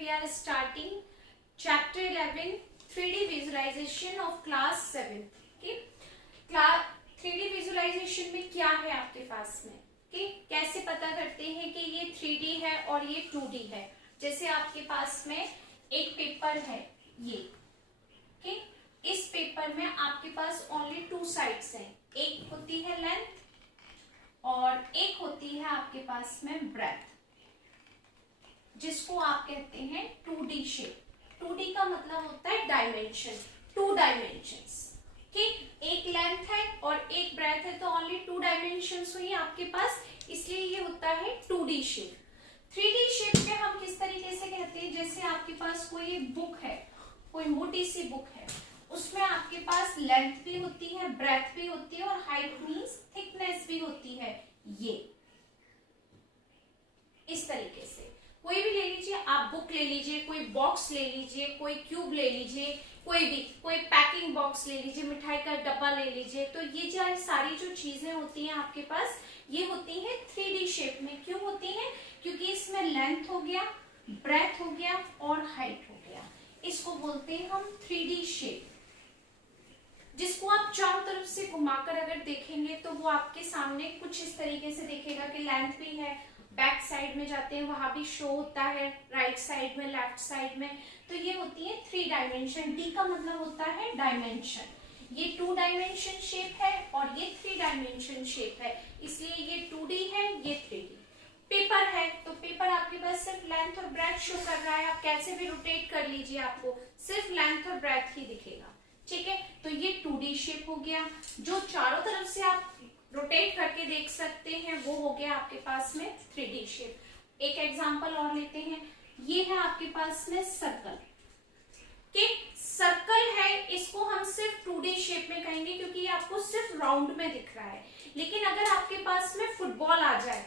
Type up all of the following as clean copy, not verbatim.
we are starting chapter 11 3D visualization of class 7. Okay, class 3D visualization में क्या है आपके पास में, कि कैसे पता करते हैं कि ये 3D है और ये 2D है। जैसे आपके पास में एक पेपर है ये, okay? इस पेपर में आपके पास ओनली 2 साइड्स हैं, एक होती है लेंथ और एक होती है आपके पास में ब्रेथ, जिसको आप कहते हैं 2D शेप। 2D का मतलब होता है डायमेंशन, 2 डायमेंशंस। ठीक, एक लेंथ है और एक ब्रेथ है, तो ओनली 2 डायमेंशंस हुई आपके पास, इसलिए ये होता है 2D शेप। 3D शेप में हम किस तरीके से कहते हैं, जैसे आपके पास कोई एक बुक है, कोई मोटी सी बुक है, उसमें आपके पास लेंथ भी होती है, ब्रेथ भी होती है और हाइट मींस थिकनेस भी होती है। ये इस तरीके से कोई भी ले लीजिए, आप बुक ले लीजिए, कोई बॉक्स ले लीजिए, कोई क्यूब ले लीजिए, कोई पैकिंग बॉक्स ले लीजिए, मिठाई का डब्बा ले लीजिए, तो ये जो सारी जो चीजें होती हैं आपके पास, ये होती हैं 3D शेप में। क्यों होती हैं? क्योंकि इसमें लेंथ हो गया, ब्रेथ हो गया और हाइट हो गया, इसको बोलते हैं हम 3D शेप। जिसको आप चारों तरफ से घुमाकर अगर देखेंगे तो वो आपके सामने कुछ इस तरीके से दिखेगा कि लेंथ भी है, बैक साइड में जाते हैं वहां भी शो होता है, राइट साइड में, लेफ्ट साइड में, तो ये होती है 3 डायमेंशन। डी का मतलब होता है डायमेंशन। ये 2 डायमेंशन शेप है और ये 3 डायमेंशन शेप है, इसलिए ये 2D है, ये 3D। पेपर है तो पेपर आपके पास सिर्फ लेंथ और ब्रेथ शो कर रहा है, आप कैसे भी रोटेट कर लीजिए, आपको सिर्फ लेंथ और ब्रेथ ही दिखेगा। ठीक है, तो ये 2D शेप हो गया। जो चारों तरफ से आप रोटेट करके देख सकते हैं वो हो गया आपके पास में 3D शेप। एक एग्जांपल और लेते हैं, ये है आपके पास में सर्कल। कि सर्कल है, इसको हम सिर्फ 2D शेप में कहेंगे क्योंकि ये आपको सिर्फ राउंड में दिख रहा है। लेकिन अगर आपके पास में फुटबॉल आ जाए,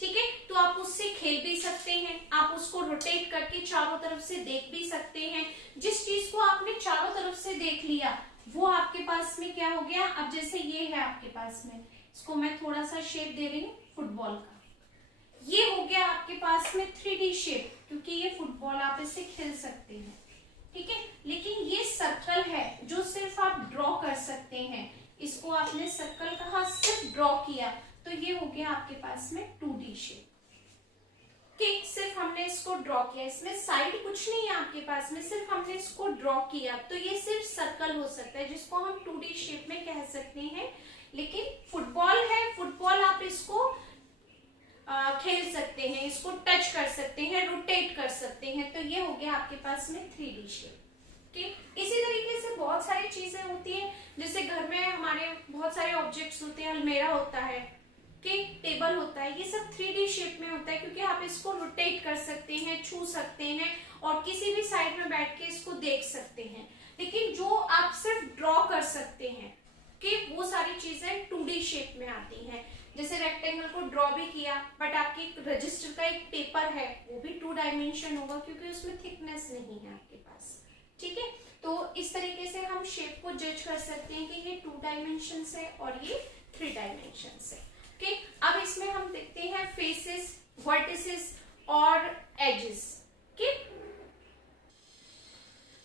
ठीक है, तो आप उससे खेल भी सकते हैं, आप उसको रोटेट करके चारों तरफ से देख भी सकते हैं। जिस चीज को आपने चारों तरफ से देख लिया वो आपके पास में क्या हो गया। अब जैसे ये है आपके पास में, इसको मैं थोड़ा सा शेप दे रही हूँ फुटबॉल का, ये हो गया आपके पास में 3D शेप, क्योंकि ये फुटबॉल आप इसे खेल सकते हैं। ठीक है, लेकिन ये सर्कल है जो सिर्फ आप ड्रॉ कर सकते हैं, इसको आपने सर्कल कहा, सिर्फ ड्रॉ किया, तो ये हो गया आपके पास में 2D शेप। ठीक, सिर्फ हमने इसको ड्रॉ किया, इसमें साइड कुछ नहीं है आपके पास में, सिर्फ हमने इसको ड्रॉ किया, तो ये सिर्फ सर्कल हो सकता है, जिसको हम 2D शेप में कह सकते हैं। लेकिन फुटबॉल है, फुटबॉल आप इसको खेल सकते हैं, इसको टच कर सकते हैं, रोटेट कर सकते हैं, तो ये हो गया आपके पास में 3D शेप। ठीक, इसी तरीके से बहुत सारी चीजें होती है, जैसे घर में हमारे बहुत सारे ऑब्जेक्ट्स होते हैं, अलमेरा होता है, कि टेबल होता है, ये सब 3D शेप में होता है क्योंकि आप इसको रोटेट कर सकते हैं, छू सकते हैं और किसी भी साइड में बैठ के इसको देख सकते हैं। लेकिन जो आप सिर्फ ड्रॉ कर सकते हैं, कि वो सारी चीजें 2D शेप में आती हैं। जैसे रेक्टेंगल को ड्रॉ भी किया, बट आपकी रजिस्टर का एक पेपर है, वो भी 2 डायमेंशन होगा क्योंकि उसमें थिकनेस नहीं है आपके पास। ठीक है, तो इस तरीके से हम शेप को जज कर सकते हैं कि ये 2 डायमेंशन है और ये 3 डायमेंशन है। ओके, अब इसमें हम देखते हैं फेसेस, वर्टिसेस और edges. Okay,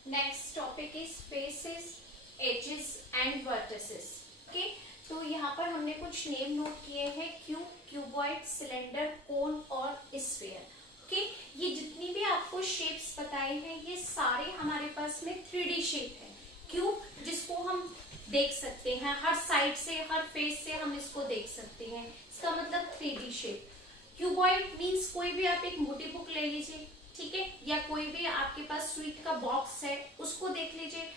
next topic is faces, edges and vertices. Okay, तो यहाँ पर हमने कुछ नेम नोट किए हैं, क्यूब, क्यूबॉइड, सिलेंडर, कोन और स्फीयर। ओके, ये जितनी भी आपको शेप्स बताए हैं ये सारे हमारे पास में 3D शेप है। क्यूब, जिसको हम देख सकते हैं हर साइड से, हर फेस से हम इसको देख सकते हैं, इसका मतलब 3D शेप। क्यूबॉइड मींस कोई भी आप एक मोटी बुक ले लीजिए, ठीक है, या कोई भी आपके पास स्वीट का बॉक्स है उसको देख लीजिए,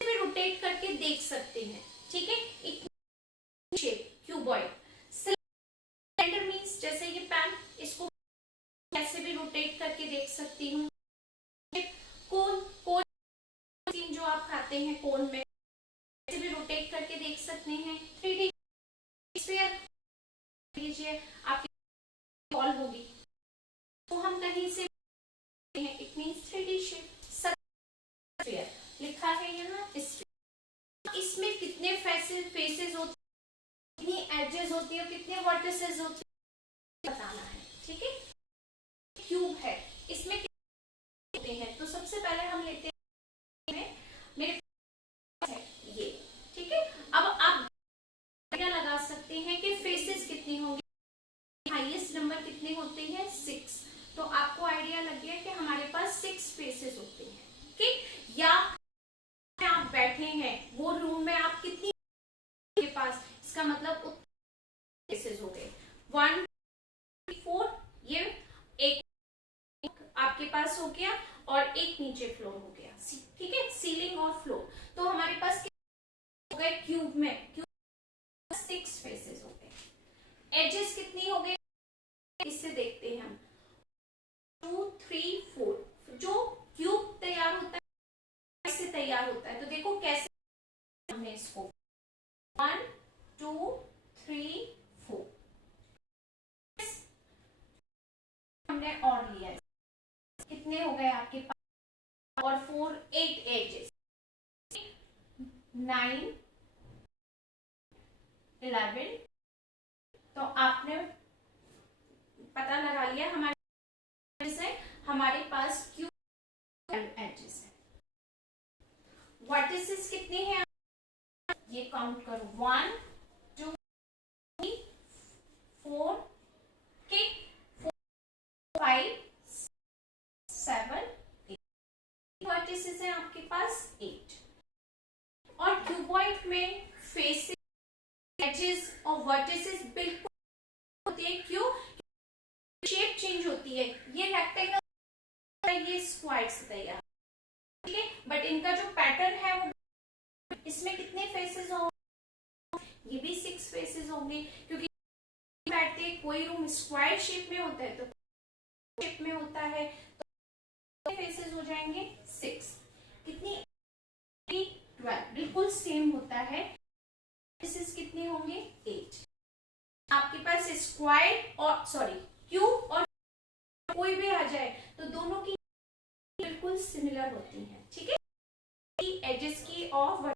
भी रोटेट करके देख सकते हैं। ठीक है, एक शेप क्यूबॉइड। सिलेंडर मींस जैसे ये पेन, इसको कैसे भी रोटेट करके देख सकती हूँ। कोन, कोन जो आप खाते हैं कोन में, कैसे भी रोटेट करके देख सकते हैं। 3D स्फीयर लीजिए, आपकी बॉल होगी तो हम कहीं से it means 3D shape. Sphere लिखा है यहाँ स्फीयर। इसमें कितने फेसेस होते हैं, कितनी एजेस होती है, कितने वर्टिसेस होते हैं बताना है। ठीक है, क्यूब है, इसमें फेसेस होते हैं, ठीक। या आप बैठे हैं वो रूम में, आप कितनी के पास, इसका मतलब फेसेस हो गए 1 4, ये एक आपके पास हो गया और एक नीचे फ्लोर हो गया, ठीक है, सीलिंग और फ्लोर। तो हमारे पास हो गए क्यूब में, क्यूब 6 फेसेस हो गए। एजेस कितनी हो गई, इससे देखते हैं हम 2 3 4। जो क्यूब तैयार होता है कैसे तैयार होता है, तो देखो कैसे हमने इसको 1 2 3 4 हमने और लिया, कितने हो गए आपके पास, और 4 8 एजेस, 9 11। तो आपने पता लगा लिया हमारे से हमारे पास क्यूब एजेस है। वर्टिसेस कितने हैं, ये काउंट करो 1 2 3 4 5 7 8 वर्टिसेस हैं आपके पास 8। और क्यूबॉइड में फेसेस, एजेस और वर्टिसेस बिल्कुल होती है, क्यों, शेप चेंज होती है, ये रेक्टेंगल ये स्क्वायर से तैयार, ठीक है, बट इनका जो पैटर्न है वो, इसमें कितने फेसेस होंगे, ये भी 6 फेसेस होंगे, क्योंकि बैठते कोई रूम स्क्वायर शेप में होता है तो शेप में होता है, तो फेसेस हो जाएंगे 6। कितनी 12, बिल्कुल सेम होता है। फेसेस कितने होंगे 8। आपके पास स्क्वायर और सॉरी क्यूब और कोई भी आ जाए तो दोनों की बिल्कुल सिमिलर होती हैं, ठीक है, एजेस की और।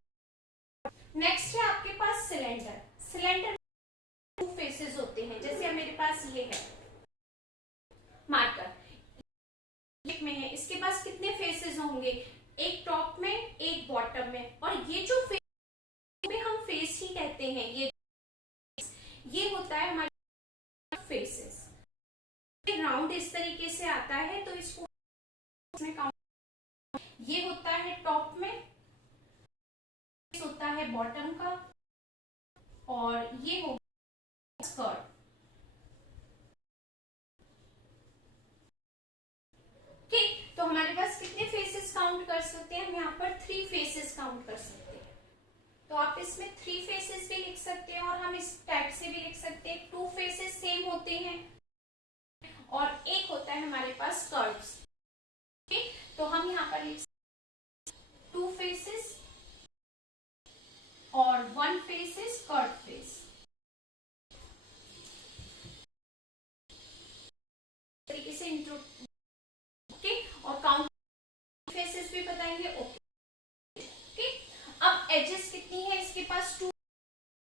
नेक्स्ट है आपके पास सिलेंडर। सिलेंडर 2 फेसेस होते हैं, जैसे मेरे पास ये है मार्कर में है, इसके पास कितने फेसेस होंगे, एक टॉप में एक बॉटम में, और ये जो फेस में हम फेस ही कहते हैं, ये होता है हमारे फेसेस। राउंड इस तरीके से आता है तो इसको इसमें काउंट, ये होता है टॉप में, होता है बॉटम का, और ये होगा स्कर्ट, ठीक। तो हमारे पास कितने फेसेस काउंट कर सकते हैं, हम यहाँ पर 3 फेसेस काउंट कर सकते हैं। तो आप इसमें 3 फेसेस भी लिख सकते हैं, और हम इस टाइप से भी लिख सकते हैं 2 फेसेस सेम होते हैं, और एक होता है हमारे पास कर्व्स, ठीक। तो हम यहाँ पर लिख 2 फेसेस और 1 फेस इज कर्व फेस, तरीके से ओके, और काउंट फेसेस भी बताएंगे, ओके। अब एजेस कितनी है इसके पास, 2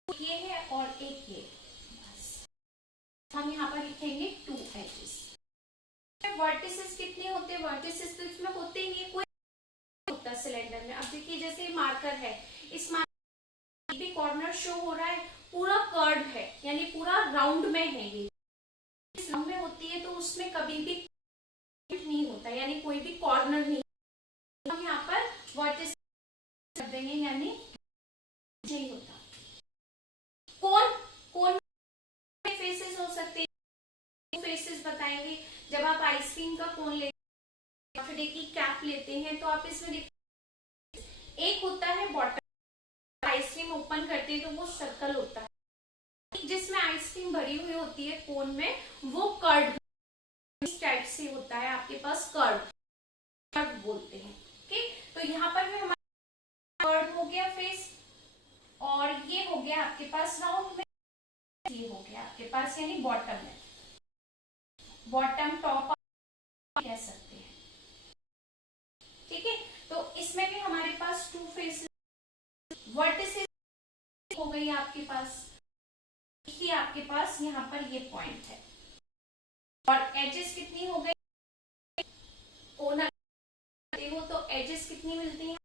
ये है और एक ये, बस हम यहाँ पर लिखेंगे 2 एजेस। वर्टिसेस कितने होते हैं, वर्टिसेस तो इसमें होते ही नहीं, कोई होता सिलेंडर में। अब देखिए जैसे मार्कर है, इस मार्कर भी कॉर्नर शो हो रहा है, पूरा कर्व है, यानी पूरा राउंड में है, ये इस राउंड में होती है तो उसमें कभी भी नहीं होता, यानी कोई भी कॉर्नर नहीं, हम यहाँ पर वर्टिस कर देंगे, यानी नहीं होता। कोन, कोन में फेसेस हो सकते हैं, फेसेस बताएंगे, जब आप आइसक्रीम का कोन लेते हैं, फिर एक कैप लेते हैं, तो आप इसमें देखिए एक होता है बॉटम, आइसक्रीम ओपन करते हैं तो वो सर्कल होता है, जिसमें आइसक्रीम भरी हुई होती है कोन में, वो कर्व इस टाइप से होता है आपके पास, कर्व बोलते हैं, ठीक। तो यहाँ पर भी हमारा कर्व हो गया फेस, और ये हो गया आपके पास राउंड में, ये हो गया आपके पास यानी बॉटम में, बॉटम टॉप कह सकते हैं, ठीक है। तो इसमें भी हमारे पास 2 फेसेस, वर्टिसेस हो गई आपके पास, ही आपके पास यहाँ पर ये पॉइंट है, और एजेस कितनी हो गई, कोना हो तो एजेस कितनी मिलती हैं,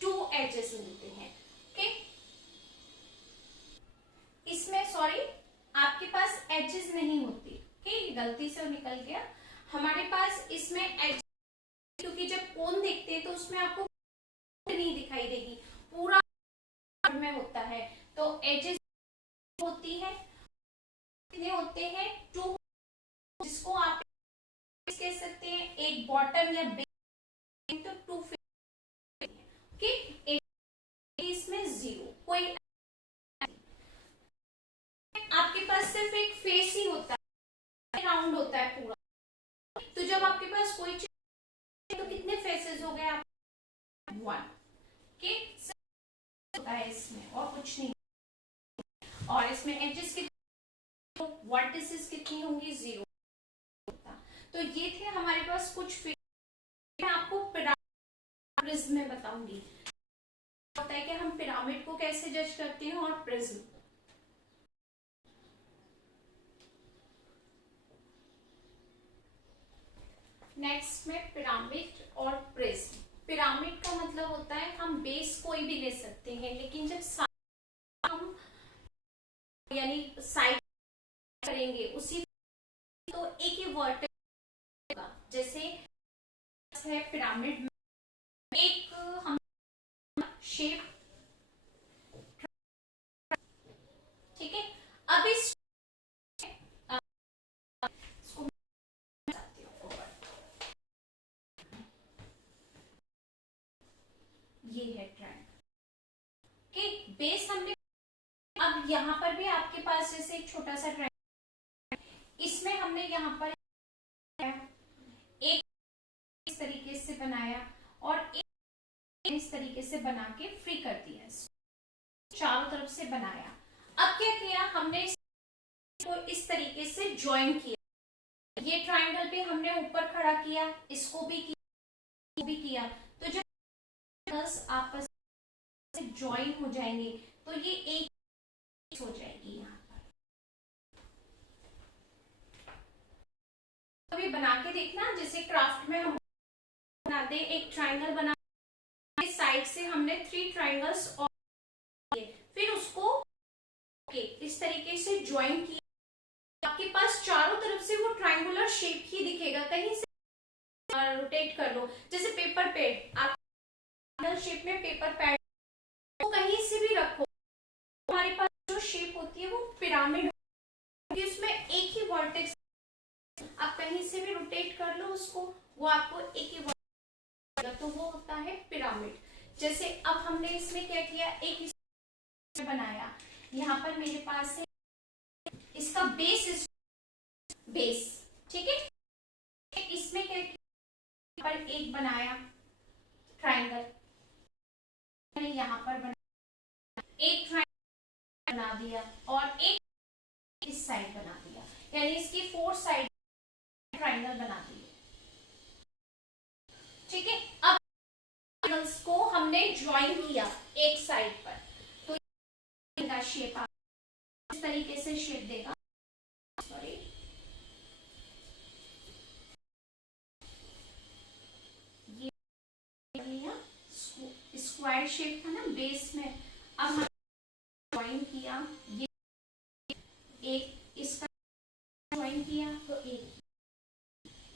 2 एजेस मिलते हैं, ओके। इसमें सॉरी आपके पास एजेस नहीं होती, ओके, गलती से निकल गया, हमारे पास इसमें एज क्योंकि जब कोन देखते हैं तो उसमें आपको नहीं दिखाई देगी, पूरा में होता है। तो एजेस होती है, कितने होते हैं, 2, जिसको आप कह सकते हैं एक बॉटम या बेस, तो 2 ओके। इसमें 0, कोई आपके पास सिर्फ एक फेस ही होता है, राउंड होता है पूरा। तो जब आपके पास कोई चीज, तो कितने फेसेस हो गए आप, 1 के होता है इसमें, और कुछ नहीं। और इसमें एजेस कितनी, वर्टिसेस कितनी होंगी, 0 होता। तो ये थे हमारे पास कुछ फेस। मैं आपको प्रिज्म में बताऊंगी होता है कि हम पिरामिड को कैसे जज करते हैं, और प्रिज्म। नेक्स्ट में पिरामिड और प्रिज्म। पिरामिड का मतलब होता है हम बेस कोई भी ले सकते हैं, लेकिन जब हम यानी साइड करेंगे उसी, तो एक ही वर्टेक्स होगा। जैसे है पिरामिड में एक हम शेप, ठीक है। अब इसको ये है ट्रायंगल के बेस हमने। अब यहाँ पर भी आपके पास जैसे एक छोटा सा ट्रायंगल, इसमें हमने यहाँ पर एक इस तरीके से बनाया और एक इस तरीके से बना के फ्री कर दिया, चारों तरफ से बनाया। अब क्या किया हमने, इसको इस तरीके से ज्वाइन किया। ये ट्रायंगल पे हमने ऊपर खड़ा किया, इसको भी किया। तो जब आपस से ज्वाइन हो जाएंगे तो ये एक हो जाएगी। यहाँ पर अभी बना के देखना, जैसे क्राफ्ट में हम बनाते हैं, एक ट्रायंगल बना, साइड से हमने 3 ट्रायंगल्स और फिर उसको इस तरीके से ज्वाइन किया। आपके पास चारों तरफ से वो ट्रायंगुलर शेप ही दिखेगा। कहीं से रोटेट कर लो, जैसे पेपर पैड, आप शेप में पेपर पैड तो कहीं से भी रखो, हमारे पास जो शेप होती है वो पिरामिड होती है, उसमें एक ही वर्टेक्स, आप कहीं से भी रोटेट कर लो उसको, वो आपको एक ही वर्टेक्स, तो वो होता है पिरामिड। जैसे अब हमने इसमें क्या किया, एक बनाया, यहाँ पर मेरे पास है इसका बेस, ठीक है। इसमें क्या किया, पर एक बनाया ट्रायंगल, यहाँ पर बना एक ट्रायंगल बना दिया और एक इस साइड बना दिया, यानी इसकी 4 साइड ट्रायंगल बना दिए, ठीक है। अब ट्रायंगल्स को हमने ज्वाइन किया एक साइड पर, तो इसका शेप इस तरीके से शेप देगा, सॉरी ये स्क्वायर शेप था ना बेस में। अब हमने ज्वाइन किया, ये एक इसका ज्वाइन किया, तो एक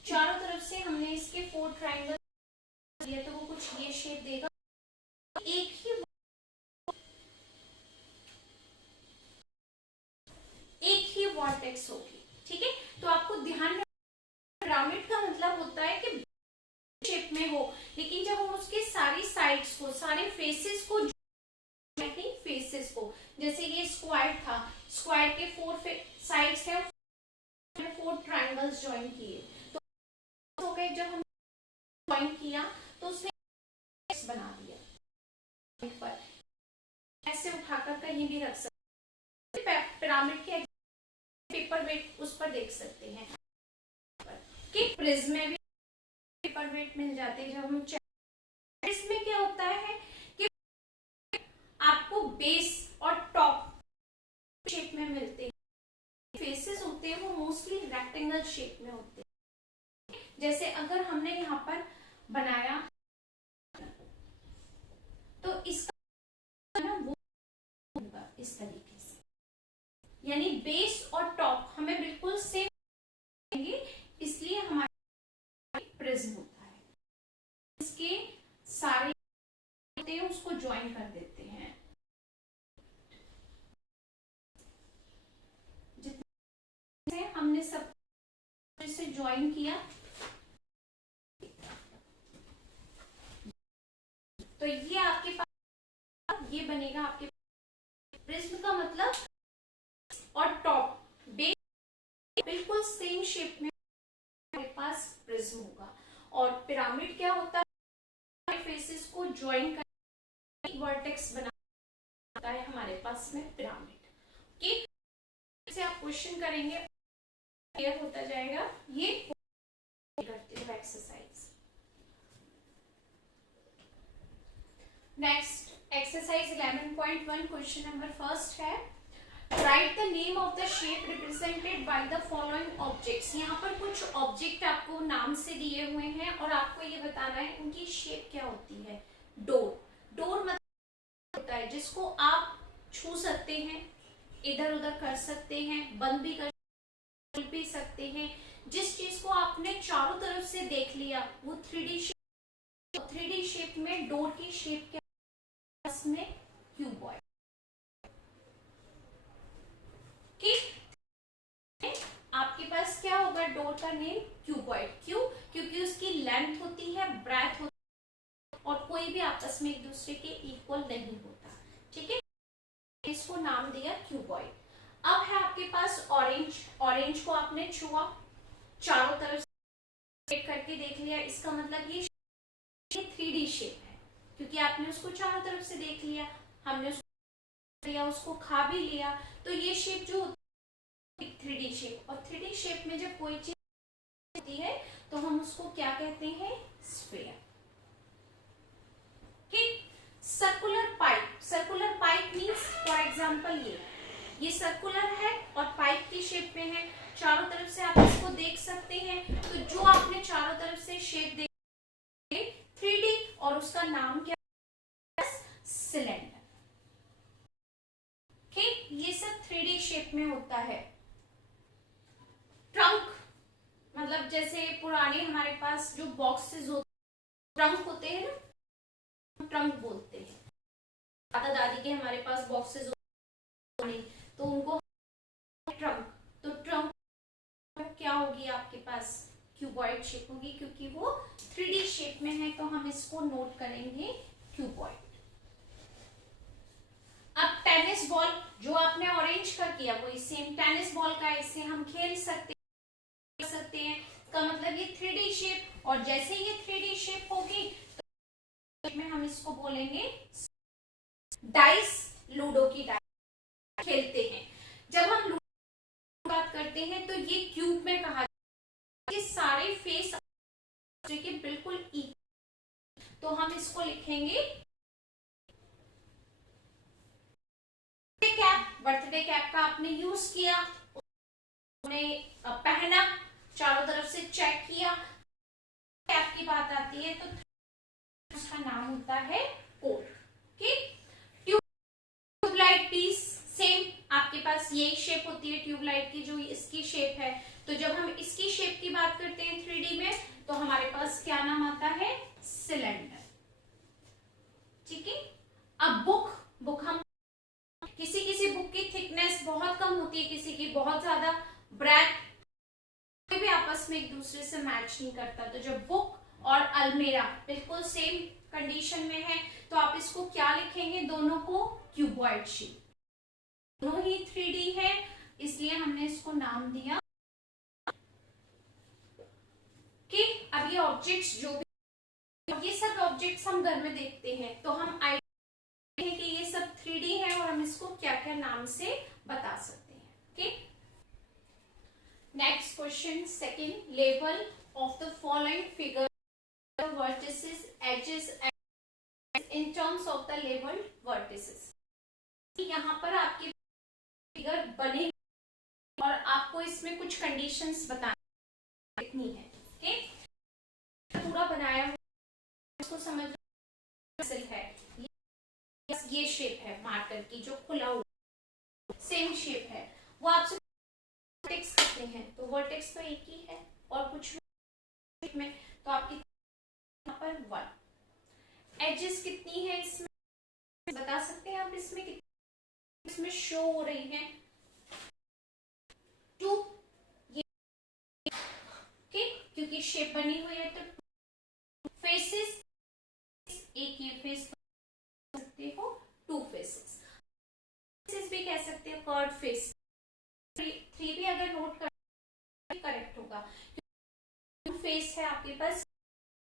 चारों तरफ से हमने इसके 4 ट्रायंगल दिया, तो वो कुछ ये शेप देगा। एक ही वर्टेक्स होगी, ठीक है। तो आपको ध्यान में, पिरामिड का मतलब होता है कि शेप में हो, लेकिन जब हम उसके सारी साइड्स को, सारे फेसेस को, जैसे ये स्क्वायर था, स्क्वायर के 4 साइड्स हैं, 4 ट्रायंगल्स ज्वाइन किए, तो हो गए। जब हम ज्वाइन किया तो उसने बना दिया, पर ऐसे उठाकर कहीं भी रख सकते, पिरामिड के पेपर वेट उस पर देख सकते हैं कि प्रिज्म में भी पेपर वेट मिल जाते हैं। जब हम इसमें क्या होता है कि आपको बेस और टॉप शेप में मिलते हैं, फेसेस होते हैं वो मोस्टली रेक्टेंगल शेप में होते हैं। जैसे अगर हमने यहाँ पर बनाया तो इसका ना वो होगा इस तरीके से, यानी बेस और टॉप हमें बिल्कुल सेम, इसलिए हमारे प्रिज्म होता है। ज्वाइन कर देते हैं। जितने हमने सब इसे ज्वाइन किया तो ये आपके पास ये बनेगा आपके प्रिज्म का मतलब, और टॉप बेस बिल्कुल सेम शेप में हमारे पास प्रिज्म होगा। और पिरामिड क्या होता है, फेसेस को ज्वाइन कर वर्टेक्स बनाता है हमारे पास में पिरामिड। ठीक, से आप क्वेश्चन करेंगे क्लियर होता जाएगा। ये करते हैं exercise. Next exercise 11.1 question number first है, write the name of the shape represented by the following objects. यहाँ पर कुछ ऑब्जेक्ट आपको नाम से दिए हुए हैं और आपको ये बताना है उनकी शेप क्या होती है। डोर, डोर मतलब होता है जिसको आप छू सकते हैं, इधर उधर कर सकते हैं, बंद भी कर भी सकते हैं। जिस चीज को आपने चारों तरफ से देख लिया वो 3D शेप, 3D शेप में डोर की शेप क्या है, इसमें क्यूबॉइड। आपके पास क्या होगा डोर का नेम, क्यूबॉइड। क्यों? क्योंकि उसकी लेंथ होती है, ब्रेथ होती है और कोई भी आपस में एक दूसरे के इक्वल नहीं होता। ठीक है, इसको नाम दिया क्यूबॉइड। अब है आपके पास ऑरेंज, ऑरेंज को आपने छुआ, चारों तरफ से करके देख लिया, इसका मतलब ये 3D शेप है क्योंकि आपने उसको चारों तरफ से देख लिया, हमने उसको लिया, उसको खा भी लिया, तो ये शेप जो 3D शेप। और 3D शेप में जब कोई चीज होती है तो हम उसको क्या कहते हैं, स्फीयर। ठीक, circular pipe, circular pipe means for example ये सर्कुलर है और पाइप की शेप में है, चारों तरफ से आप इसको देख सकते हैं। तो जो आपने चारों तरफ से शेप देखी 3D और उसका नाम क्या, सिलेंडर। ठीक, ये सब 3D शेप में होता है। ट्रंक मतलब जैसे पुराने हमारे पास जो बॉक्सेस होते ट्रंक होते हैं ना, ट्रंक बोलते हैं। दादा दादी के हमारे पास बॉक्सेस होते तो उनको ट्रंक, तो ट्रंक क्या होगी आपके पास, क्यूबॉइड शेप होगी क्योंकि वो 3D शेप में है, तो हम इसको नोट करेंगे क्यूबॉइड। अब टेनिस बॉल जो आपने ऑरेंज का किया वही सेम टेनिस बॉल का, इससे हम खेल सकते हैं, का मतलब ये 3D शेप। और जैसे ये 3D शेप होगी तो में हम इसको बोलेंगे डाइस, लूडो की डाइस खेलते हैं। जब हम लूडो की बात करते हैं तो ये क्यूब में कहा जाता है, ये सारे फेस के बिल्कुल इक्वल, तो हम इसको लिखेंगे कैप। बर्थडे कैप का आपने यूज किया, आपने पहना, चारों तरफ से चेक किया, कैप की बात आती है तो उसका नाम होता है कोट। ट्यूबलाइट पीस सेम, आपके पास यही शेप होती है ट्यूबलाइट की, जो इसकी शेप है। तो जब हम इसकी शेप की बात करते हैं 3D में तो हमारे पास क्या नाम आता है, सिलेंडर। ठीक है, अब बुक हम किसी बुक की थिकनेस बहुत कम होती है, किसी की बहुत ज्यादा, ब्रेथ भी आपस में एक दूसरे से मैच नहीं करता। तो जब बुक और अलमीरा बिल्कुल सेम कंडीशन में है तो आप इसको क्या लिखेंगे, दोनों को क्यूबॉइड शेप, दोनों ही 3D है इसलिए हमने इसको नाम दिया कि अब ये ऑब्जेक्ट्स जो भी, ये सब ऑब्जेक्ट्स हम घर में देखते हैं तो हम आइडिया है कि ये सब 3D है और हम इसको क्या क्या नाम से बता सकते हैं। ठीक, next question second, label of the following figure vertices, edges and in terms of the labeled vertices। यहाँ पर आपकी फिगर बने और आपको इसमें कुछ कंडीशंस बतानी है। ओके, पूरा बनाया उसको समझ है, ये शेप है मार्कर की जो खुला हुआ सेम शेप है, वो आपसे वर्टेक्स कितने हैं, तो वर्टेक्स तो एक ही है और कुछ में तो आपकी यहाँ पर 1। एजेस कितनी है इसमें, शो हो रही हैं। टू, ये क्योंकि शेप बनी हुई है तो फेसेस, एक ये फेस कह सकते हो, टू फेसेस भी कह सकते हो, कर्ड फेस। थ्री भी अगर नोट कर करेक्ट होगा, फेस है आपके पास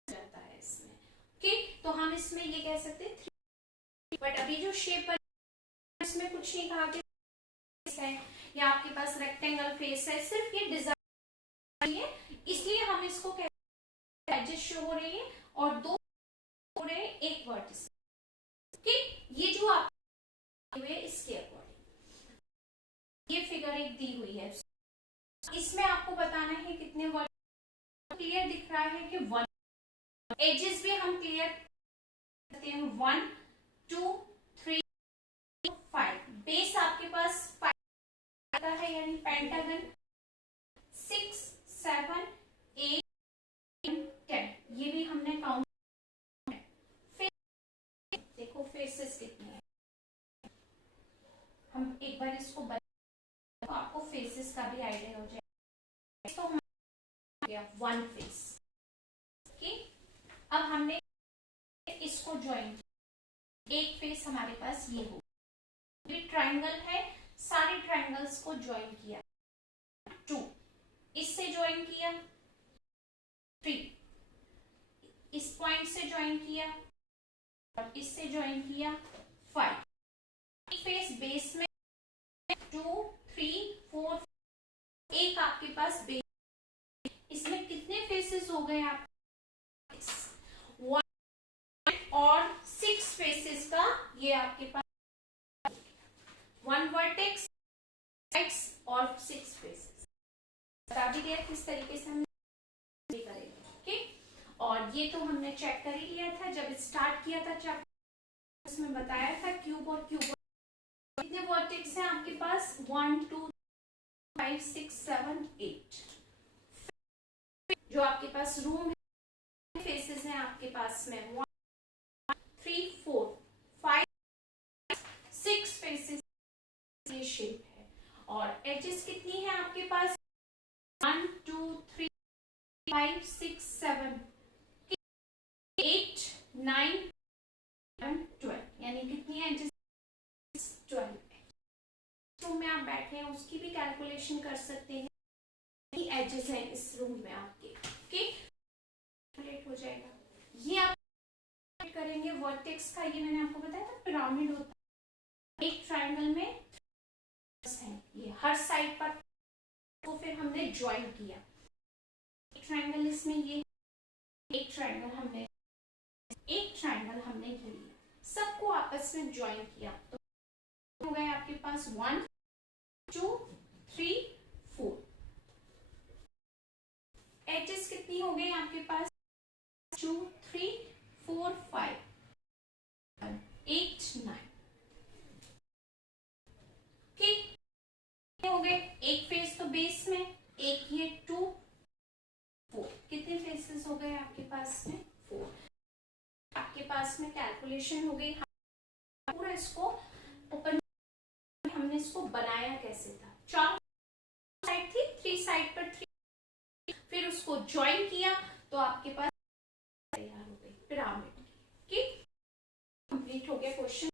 जाता है इसमें। ओके, तो हम इसमें ये कह सकते हैं थ्री, बट अभी जो शेप इसमें कुछ नहीं कहा कि है या आपके पास रेक्टेंगल फेस है, सिर्फ ये डिजाइन है, इसलिए हम इसको कहते हैं एजेस शो हो रही है और दो हो रहे हैं एक वर्टिस। ओके, ये जो आप हुए इसके अकॉर्डिंग ये फिगर एक दी हुई है, इसमें आपको बताना है कितने वर्ड। क्लियर दिख रहा है कि वन, एजेस भी हम क्लियर करते हैं, 1 2 3 5, बेस आपके पास 5 का है यानी पेंटागन, 6 7 8 10, ये भी हमने काउंट। देखो फेसेस कितनी है, हम एक बार इसको तो आपको फेसेस का भी आइडिया हो जाएगा। तो हम वन फेस। ओके, अब हमने इसको ज्वाइन, एक फेस हमारे पास ये हो, ये ट्राइंगल है, सारे ट्राइंगल्स को ज्वाइन किया, 2 इससे ज्वाइन किया, 3 इस पॉइंट से ज्वाइन किया और इससे ज्वाइन किया, 5 फेस बेस में 2 3 4, एक आपके पास बेस, इसमें कितने फेसेस हो गए आप, 1 और 6 फेसेस का ये आपके पास 1 वर्टेक्स और 6 फेसेस। बता भी दिया किस तरीके से हम करेंगे। ओके, और ये तो हमने चेक कर ही लिया था जब स्टार्ट किया था चैप्टर, उसमें बताया था क्यूब और क्यूब कितने वर्टेक्स हैं आपके पास, 1 2 5 6 7 8। जो आपके पास रूम है, फेसेस हैं आपके पास में 1 3 4 5 6 फेसेस, ये शेप है। और एजेस कितनी है आपके पास, 1 2 3 5 6 7 8 9 12, यानी कितनी है एजेस, 12। रूम में आप बैठे हैं उसकी भी कैलकुलेशन कर सकते हैं, एजेस हैं इस रूम में आपके। ओके, कैलकुलेट हो जाएगा। ये आप करेंगे वर्टेक्स का, ये मैंने आपको बताया था पिरामिड होता है, एक ट्रायंगल में है ये हर साइड पर, तो फिर हमने ज्वाइन किया, एक ट्रायंगल इसमें ये, एक ट्रायंगल हमने ये लिया, सबको आपस में ज्वाइन किया, तो हो गए आपके पास 1 2 3 4। एजेस कितनी हो गई आपके पास, 2 3 4 5 8 9। ठीक हो गए, एक फेस तो बेस में, एक ये 2 4, कितने फेसेस हो गए आपके पास में, 4। आपके पास में कैलकुलेशन हो गई। पूरा इसको ओपन, हमने इसको बनाया कैसे था, 4 साइड थी, 3 साइड पर 3, फिर उसको ज्वाइन किया तो आपके पास तैयार हो गई पिरामिड। ठीक, कंप्लीट हो गया क्वेश्चन।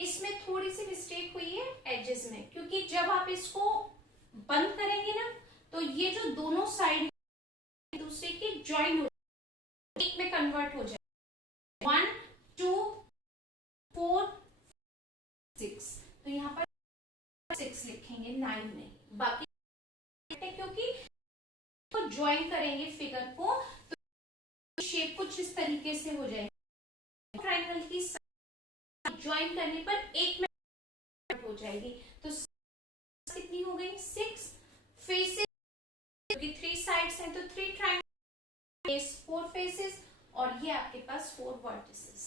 इसमें थोड़ी सी मिस्टेक हुई है एजेस में, क्योंकि जब आप इसको बंद करेंगे ना तो ये जो दोनों साइड दूसरे की ज्वाइन हो, एक में कन्वर्ट हो जाए, 1 2 4 6, तो यहाँ पर 6 लिखेंगे, 9 नहीं, बाकी क्योंकि तो ज्वाइन करेंगे फिगर को तो शेप कुछ इस तरीके से हो जाएगी, ट्रायंगल की ज्वाइन करने पर एक में हो जाएगी, तो कितनी हो गई, 6 फेसेस, क्योंकि 3 साइड्स हैं तो 3 ट्रायंगल, 4 फेसेस, और ये आपके पास 4 वर्टिसेस।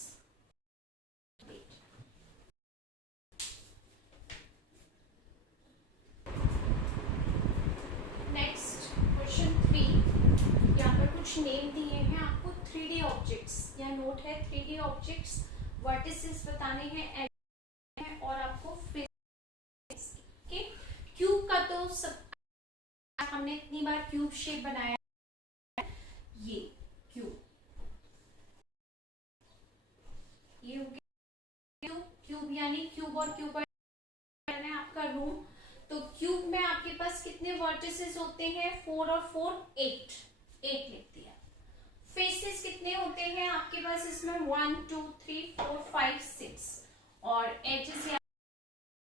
नेक्स्ट क्वेश्चन 3, यहाँ पर कुछ नेम दिए हैं आपको 3D ऑब्जेक्ट्स, या नोट है 3D ऑब्जेक्ट्स, वर्टिसेस बताने हैं और आपको क्यूब का तो सब हमने इतनी बार क्यूब शेप बनाया, ये क्यूब, ये हो गया क्यूब। क्यूब यानी क्यूब और क्यूब है आपका रूम। तो क्यूब में आपके पास कितने वर्टिसेस होते हैं? 4 और 4 8, 8 लिख दिया। फेसेस कितने होते हैं आपके पास इसमें? 1 2 3 4 5 6 और एजेस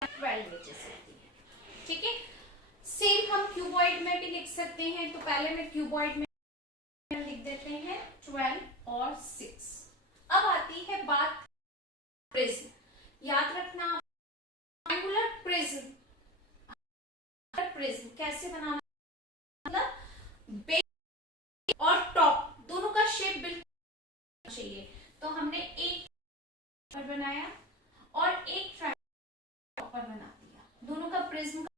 12 एजेस होती है। ठीक है, सेम हम क्यूबॉइड में भी लिख सकते हैं। तो पहले मैं क्यूबॉइड में लिख देते हैं 12 और 6। अब आती है बात प्रिज्म। याद रखना, ट्रायंगुलर प्रिज्म, प्रिज्म कैसे बनाना, मतलब बेस और टॉप दोनों का शेप बिल्कुल चाहिए। तो हमने एक पर बनाया और एक ट्रायंगल पर बना दिया, दोनों का प्रिज्म का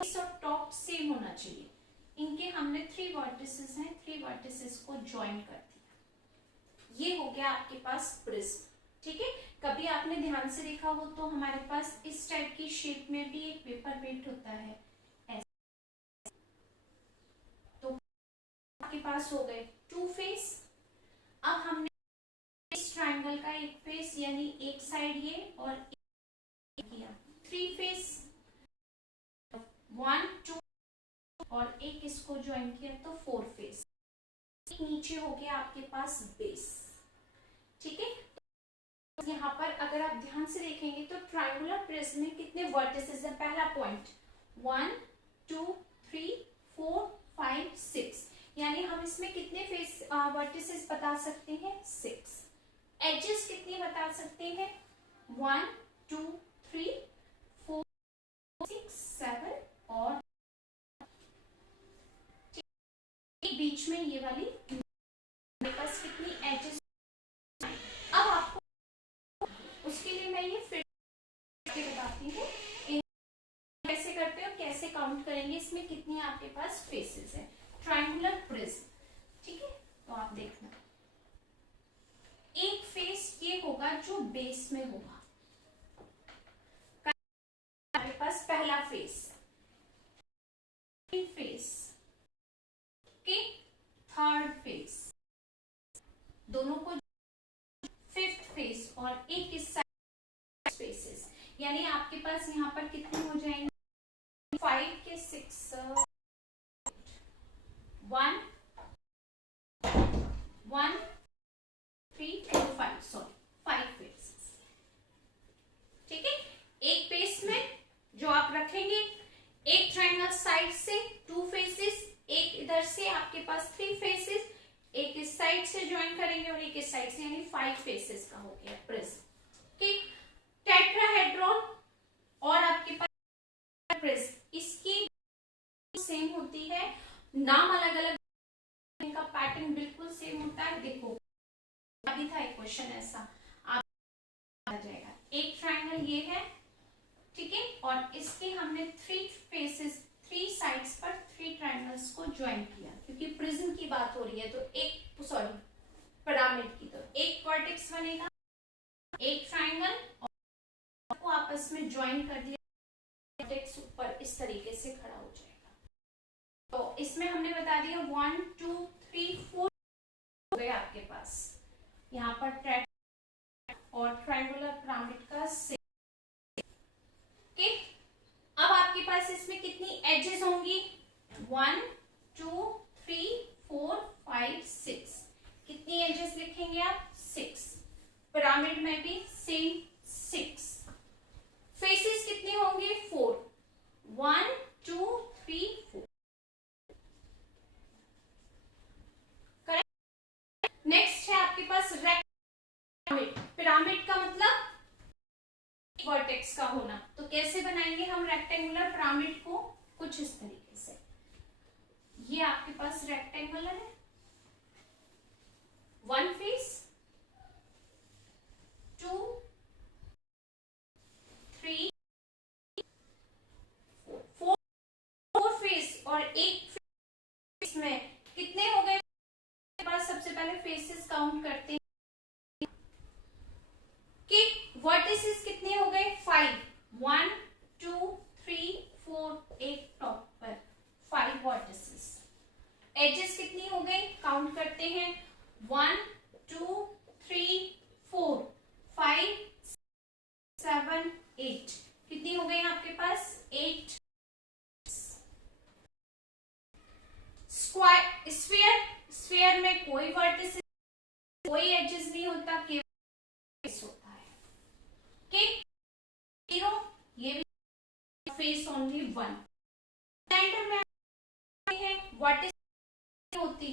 बेस और टॉप सेम होना चाहिए। इनके हमने 3 वर्टिसेस हैं, 3 वर्टिसेस को ज्वाइन कर दिया। ये हो गया आपके पास प्रिज्म। ठीक है, कभी आपने ध्यान से देखा हो तो हमारे पास इस टाइप की शेप में भी एक पेपर वेट होता है। आपके पास हो गए 2 फेस। अब हमने इस ट्रायंगल का एक फेस यानी एक साइड ये और एक किया, 3 फेस, 1 2 और एक इसको ज्वाइन किया तो 4 फेस। नीचे हो गया आपके पास बेस। ठीक है, तो यहाँ पर अगर आप ध्यान से देखेंगे तो ट्रायंगुलर प्रिज्म में कितने वर्टिसेस हैं? पहला पॉइंट 1 2 3 4 5 6, यानी हम इसमें कितने फेस वर्टिसेस बता सकते हैं? 6। एजेस कितनी बता सकते हैं? 1 2 3 4 6 7 और बीच में ये वाली मेरे पास कितनी एजेस। अब आपको उसके लिए मैं ये फिर बताती हूँ कैसे करते हो, कैसे काउंट करेंगे, इसमें कितनी आपके पास फेसेस है ट्रायंगुलर प्रिज्म। ठीक है, तो आप देखना, एक फेस ये होगा जो बेस में होगा, हमारे पास पहला फेस, फेस के थर्ड फेस, दोनों को 5th फेस और एक इस साइड फेसेस, यानी आपके पास यहाँ पर कितने हो जाएंगे? 5 के 6 1 1 3 4 5 सॉरी 5 फेसेस। ठीक है, एक फेस में जो आप रखेंगे, एक ट्रायंगल साइड से 2 फेसेस, एक इधर से आपके पास 3 फेसेस, एक इस साइड से ज्वाइन करेंगे और एक इस साइड से, यानी 5 फेसेस का हो गया प्रिज्म। ठीक, टेट्राहेड्रॉन और आपके पास प्रिज्म, इसकी सेम होती है, नाम अलग अलग, इनका पैटर्न बिल्कुल सेम होता है। देखो अभी था एक क्वेश्चन ऐसा, आप आ जाएगा, एक ट्रायंगल ये है, ठीक है, और इसके हमने 3 फेसेस, 3 साइड्स पर 3 ट्रायंगल्स को ज्वाइन किया, क्योंकि प्रिज्म की बात हो रही है। तो एक सॉरी पिरामिड की, तो एक वर्टेक्स बनेगा, एक ट्रायंगल और को आपस में ज्वाइन कर दिया, वर्टेक्स ऊपर इस तरीके से खड़ा हो जाएगा। तो इसमें हमने बता दिया 1 2 3 4 हो गए आपके पास, यहाँ पर ट्रैक और ट्रायंगुलर पिरामिड का सेम। ओके, अब आपके पास इसमें कितनी एजेस होंगी? 1 2 3 4 5 6, कितनी एजेस लिखेंगे आप? 6। पिरामिड में भी सेम 6। फेसेस कितने होंगे? 4, 1 2 3 4। करेक्ट। नेक्स्ट है आपके पास रेक्टेंगुलर पिरामिड का मतलब वर्टेक्स का होना। तो कैसे बनाएंगे हम रेक्टेंगुलर पिरामिड को? कुछ इस तरीके से, ये आपके पास रेक्टेंगुलर है, 1 फेस, 2 3 4 फेस और एक फेस में कितने हो गए? सबसे पहले फेसेस काउंट करते हैं, एजेस कितनी हो गई, काउंट करते हैं, 1 2 3 4 5 7 8, कितनी हो गई आपके पास, 8। स्क्वायर स्फीयर, स्फीयर में कोई वर्टिस कोई एजेस नहीं होता, केवल फेस होता है। ओके, जीरो, ये भी फेस ओनली 1। सिलेंडर में है व्हाट इज होती,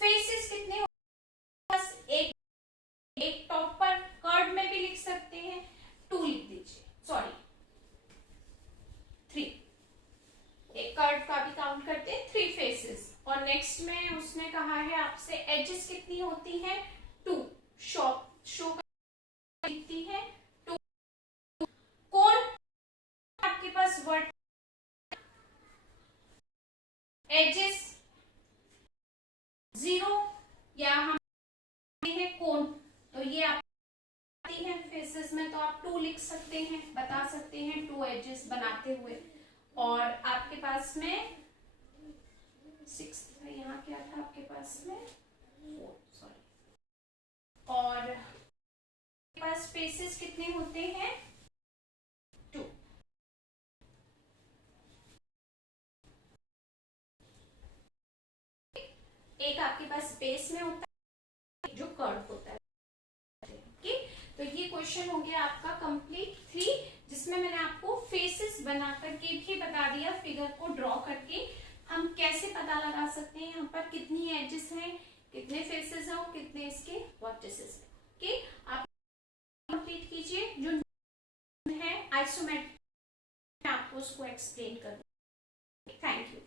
फेसेस कितने होते, बस एक, एक टॉप पर, कर्व में भी लिख सकते हैं, 2 लिख दीजिए, सॉरी 3, एक कर्व का भी काउंट करते हैं, 3 फेसेस। और नेक्स्ट में उसने कहा है आपसे एजेस कितनी होती है, 2, शो दिखती है 2। कोण आपके पास वर्ड एजेस 0 या हम है कोण, तो ये आती है फेसेस में, तो आप 2 लिख सकते हैं, बता सकते हैं 2 एजेस बनाते हुए। और आपके पास में 6, यहाँ क्या था आपके पास में 4, सॉरी। और आपके पास फेसेस कितने होते हैं, 2। एक आपके पास बेस में होता है, जो कर्व होता है। ओके, तो ये क्वेश्चन हो गया आपका कंप्लीट 3, जिसमें मैंने आपको फेसेस बना करके भी बता दिया, फिगर को ड्रॉ करके हम कैसे पता लगा सकते हैं यहाँ पर कितनी एजेस हैं, कितने फेसेस हैं और कितने इसके वर्टिसेस हैं। ओके, आप कंप्लीट कीजिए, जो है आइसोमेट्रिक, आपको उसको एक्सप्लेन कर दूंगी। Thank you.